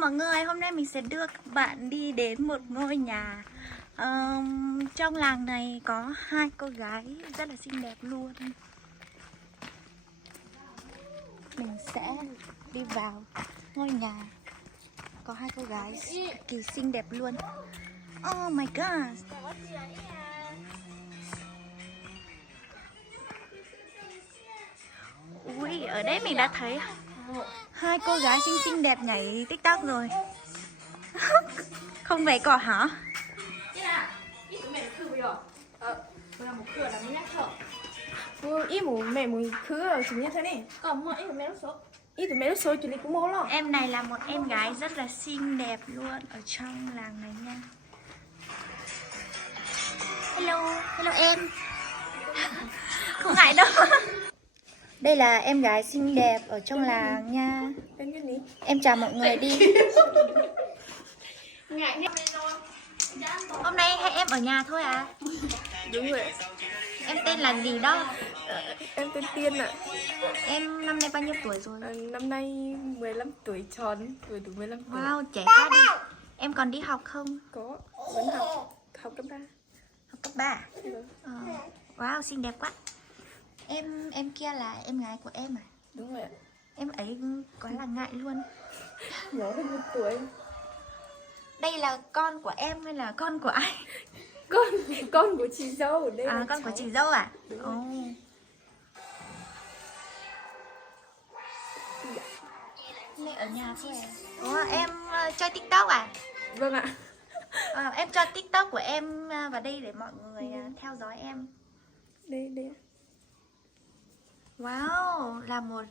mọi người, hôm nay mình sẽ đưa các bạn đi đến một ngôi nhà. Trong làng này có hai cô gái rất là xinh đẹp luôn. Mình sẽ đi vào ngôi nhà. Có hai cô gái cực kỳ xinh đẹp luôn. Oh my god. Ui, ở đây mình đã thấy hai cô gái xinh xinh đẹp nhảy TikTok rồi. Không về cỏ hả? 이 뭐 mẹ mùi khứ chủ như thế này còn mà ít mẹ nó số chủ này cũng mô lo Em này là một em gái rất là xinh đẹp luôn ở trong làng này nha. Hello, hello em. Không ngại đâu. Đây là em gái xinh đẹp ở trong làng nha. Em chào mọi người đi. Hôm nay hai em ở nhà thôi à? đúng rồi. Em tên là gì đó? Em tên Tiên ạ. Em năm nay bao nhiêu tuổi rồi? Năm nay 15 tuổi tròn, tuổi đủ 15 tuổi. Wow, trẻ quá đi. Em còn đi học không? Có, vẫn học cấp 3. Học cấp 3. Wow, xinh đẹp quá. Em kia là em gái của em à? Đúng rồi ạ. Em ấy quá là ngại luôn. Nhỏ hơn 1 tuổi. Đây là con của em hay là con của ai? Con của chị dâu. Đây là con cháu. của chị dâu à? Đúng rồi. Mẹ ở nhà thôi à? Ủa, em chơi TikTok à? Vâng ạ. Em cho TikTok của em vào đây để mọi người theo dõi em. Đây. Wow, là một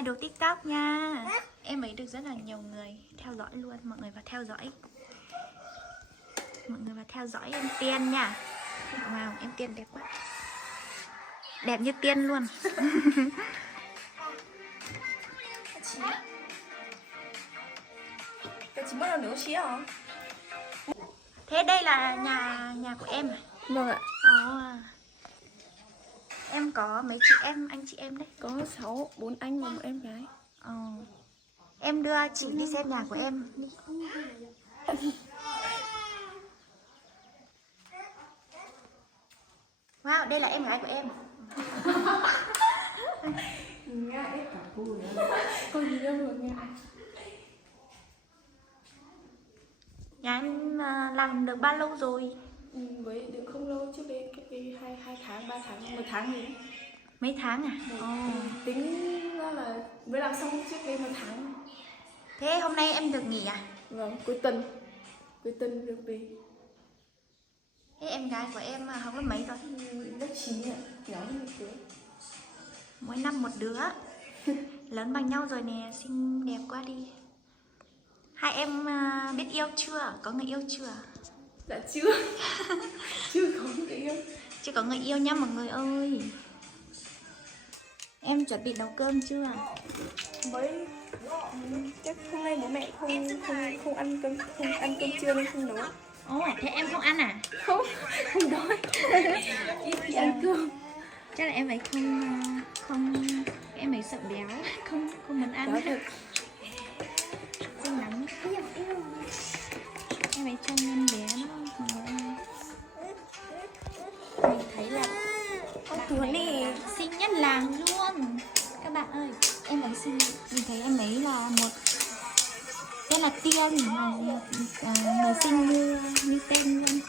idol TikTok nha. Em ấy được rất là nhiều người theo dõi luôn. Mọi người vào theo dõi. Mọi người vào theo dõi em Tiên nha. Wow, em Tiên đẹp quá. Đẹp như Tiên luôn. Chị bắt đầu nấu xí hả? Thế đây là nhà của em à? Vâng ạ. Em có mấy chị em, anh chị em đấy? Có 4 anh và 1 em gái. Em đưa chị đi xem nhà của em đi. Wow, đây là em gái của em. Con gì đâu rồi ngại. Nhà em làm được bao lâu rồi? Với được không lâu, trước đây cách đây 2 tháng, 3 tháng, 1 tháng gì. Mấy tháng à? Tính ra là mới làm xong trước đây 1 tháng. Thế hôm nay em được nghỉ à? Vâng, cuối tuần được về. Thế em gái của em học lớp mấy rồi? Lớp 9 ạ, nhỏ hơn 1 tuổi. Mỗi năm một đứa. Lớn bằng nhau rồi nè, xinh đẹp quá đi. Hai em biết yêu chưa? Có người yêu chưa? Dạ chưa. Chưa có người yêu. Chưa có người yêu nha mọi người ơi. Em chuẩn bị nấu cơm chưa? Mới chắc hôm nay bố mẹ không ăn cơm trưa nên không nấu. Thế em không ăn à? Không đói. Ít khi ăn cơm. Chắc là em ấy không em ấy sợ béo, không muốn ăn. Xinh lắm. Em ấy trông em bé đó mọi người ơi. Mình thấy là bạn này xinh nhất làng luôn. Các bạn ơi, em ấy xinh. Mình thấy em ấy là một tên là Tiên, người xinh như tên luôn.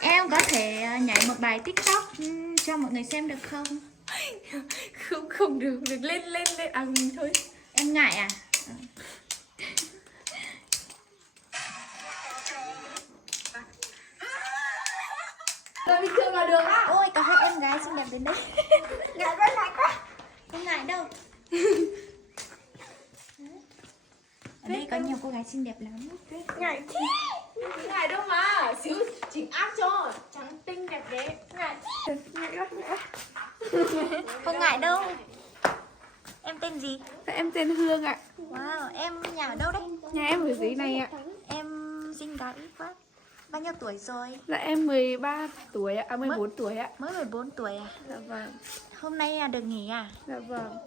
Em có thể nhảy một bài TikTok cho mọi người xem được không? Không được lên mình thôi. Em ngại à? Rồi bình thường là được á. Ôi, có hai em gái xinh đẹp đến đây. Ngại quá. Không ngại đâu. Ở đây có nhiều cô gái xinh đẹp lắm. Ngại chứ. Ngại đâu mà. Xíu chỉnh áp cho. Trắng tinh đẹp đẽ. Ngại quá. Không ngại đâu. Em tên gì? Em tên Hương ạ. Wow, em nhà ở đâu đấy? Nhà em ở dưới này ạ. Em xinh gái quá. Bao nhiêu tuổi rồi? Dạ em 13 tuổi ạ, 14 tuổi ạ. Mới 14 tuổi à? Dạ vâng. Hôm nay được nghỉ à? Dạ vâng.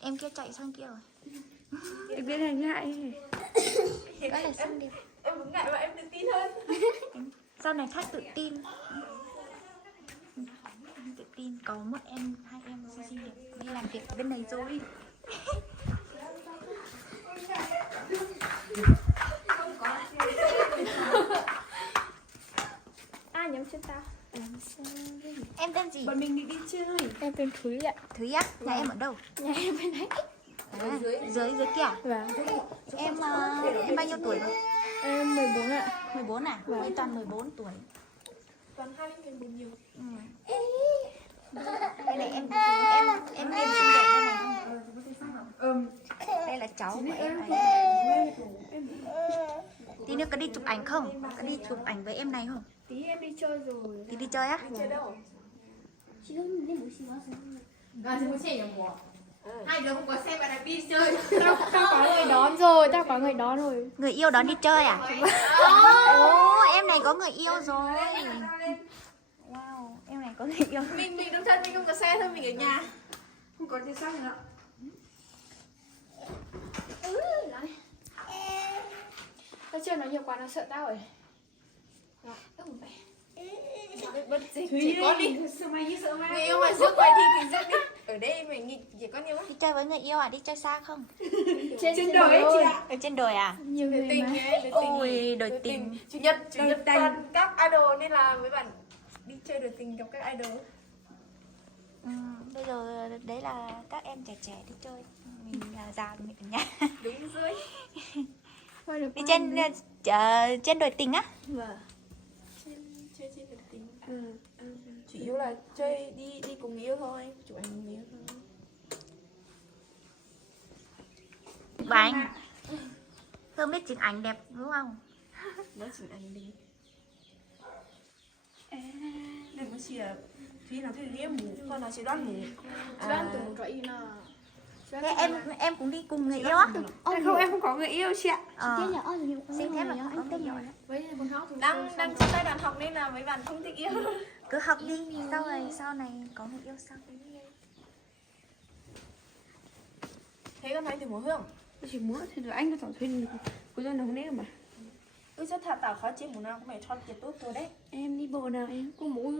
Em kia chạy sang kia rồi. Em biết là ngại. Đó là xinh đẹp. Em cũng ngại mà em tự tin hơn. Sau này khác tự tin. Tự tin có một em, hai em xinh đẹp đi làm việc ở bên này rồi. Ai nhắm chân tao? Em tên gì? Bọn mình định đi chơi. Em tên Thúy ạ. Thúy á? Nhà em ở đâu? Nhà em bên đấy. À, dưới kia à? Vâng. Em bao nhiêu tuổi rồi? Em 14 ạ. 14 à? Vâng. Mới toàn 14 tuổi. Toàn 14 nhiều. Ừ. Đây này em lên xinh đẹp đây này. Đây là cháu của em này. Tí nữa có đi chụp ảnh không? Có đi chụp ảnh với em này không? Tí em đi chơi rồi. Tí đi chơi á? Chơi đâu? Hai đứa không có xe mà đang đi chơi. Tao có người đón rồi, tao có người đón rồi. Người yêu đón đi chơi à? Ồ, em này có người yêu rồi. Wow, em này có người yêu. Mình độc thân, mình không có xe thôi, mình ở nhà. Không có gì sao nữa. Tao chơi nó nhiều quá nó sợ tao rồi. Bất dịch Thúy chỉ có đi. Sợ mày như sợ ma. Người yêu mà rước quay thì mình rước đi. Ở đây mình nghỉ chỉ có nhiều. Đi chơi với người yêu à? Đi chơi xa không? Trên đồi ấy chị ạ. Ở trên đồi à? Nhiều Đời người tình mà. ấy, đời tình. Ôi, đời tình. Chủ nhật toàn các idol nên là mấy bạn đi chơi đời tình gặp các idol. Ừ, bây giờ đấy là các em trẻ trẻ đi chơi. Mình là già mình ở nhà. Đúng rồi. Đi trên đồi tình á? Vâng. Chơi trên đời tình. Chủ yếu là chơi đi cùng người yêu thôi, chụp ảnh cùng người yêu thôi. Bánh. Thơm biết chụp ảnh đẹp đúng không? Nói chụp ảnh đi. Đừng có chỉ là Thúy là cái ghế mũ, con là chỉ đoán mũ. Đoán từ một trọi nào. Thế em cũng đi cùng người yêu á? Không, em không có người yêu chị ạ. Xin thế mà có người yêu. Với con học Đang trong giai đoạn học nên là mấy bạn không thích yêu. Cứ học đi, sau này có người yêu sau. Thế con thấy từ mùa hương. chỉ muốn thì được anh có tổng thuyền của dân đồng nêu mà. Ui rất thật tao khó chịu mùa nào cũng phải cho tiền tốt rồi đấy. Em đi bộ nào em có mũ